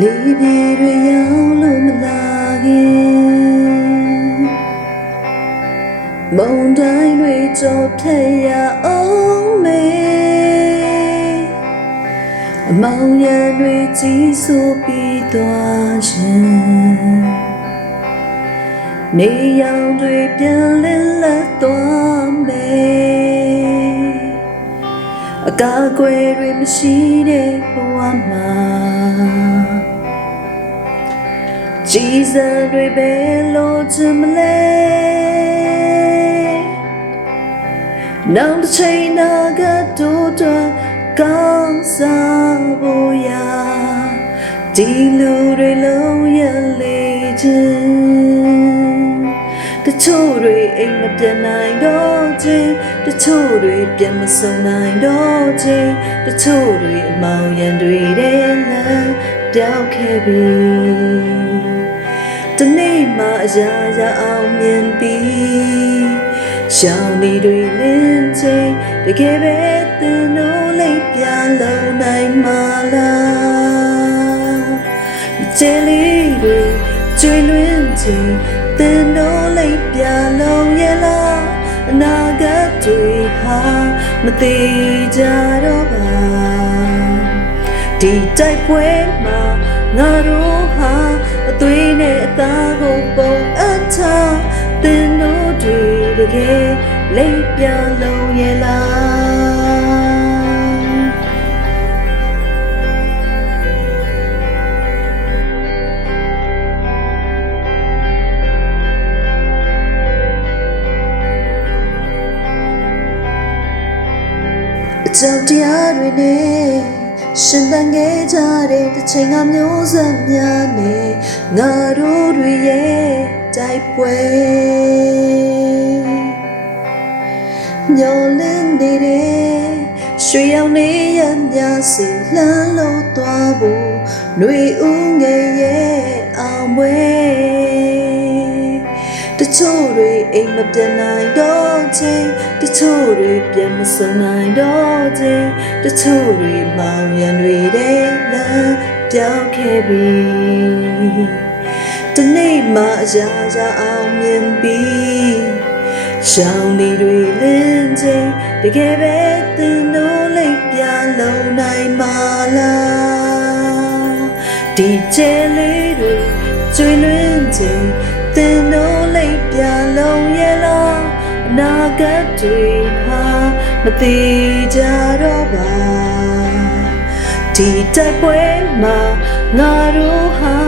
လေးပြေတွေရောက်လို့မလာခင်မုန်တိုင်းတွေကြော်ဖြတ်ရအောင်မေအမောင်ရံတွေကြီးစိုးပြီးသွားရှင်နေရောင်တွေပြန်လည်လက်သွားမေအကားအကွယ်တွေမရှိတဲ့ဘဝမှာကြည်စံတွေပဲလို့ချင်မလဲနောက်တစ်ချိန်နာကတို့တော့ကောင်းစားဖို့ရာဒီလူတွေလုံးရလေခြင်းတချို့တွေအိမ်မပြန်နိုင်တော့ခြင်းတချို့တွေပြန်မဆုံနိုင်တော့ခြင်းတချို့တွေအမောင်ရံတွေတဲ့လမ်းပြောက်ခဲ့ပြီတနေ့မှအရာရာအောင်မြင်ပြီးရှောင်းနေတွေလင်းချင်းတကယ်ပဲသူတို့လေးပြန်လုံးနိုင်မှာလားကျဲလေးတွေကျွေလွင်ချင်းသူတို့လေးပြန်လုံးရဲ့လားအနာဂတ်တွေဟာမသေးကြတော့ပါဒီတိုက်ပွဲမှာငါတို့ဟာအသွေးနဲ့အသားကိုပုံအပ်ထားသင်တို့တွေတကယ်လိပ်ပြလုံးရဲ့လားအကြောင်းတရားတွေနဲ့ရှင်သန်ခဲ့ကြတဲ့တစ်ချိန်ကမျိုးဆက်များနဲ့ငါတို့တွေရဲ့တိုက်ပွဲမျောလင်းနေတဲ့ရွှေရောင်နေရမြစီလှမ်းလို့သွားဖို့ຫນွေဦးငယ်ရဲ့အောင်ပွဲတချို့တွေအိမ်မပြန်နိုင်တော့ခြင်းတချို့တွေပြန်မဆုံနိုင်တော့ခြင်းတချို့တွေမောင်ရံတွေတဲ့လမ်းပြောင်းခဲ့ပြီတနေ့မှအရာရာအောင်မြင်ပြီးရှောင်းနေတွေလင်းခြင်းတကယ်ပဲသူတို့လေးပြန်လုံးနိုင်မှာလားဒီကျဲလေးတွေကျွေလွင်ခြင်းသူတို့လေးပြန်လုံးရဲ့လားအနာဂတ်တွေဟာမသေးကြတော့ပါဒီတိုက်ပွဲမှာငါတို့ဟာ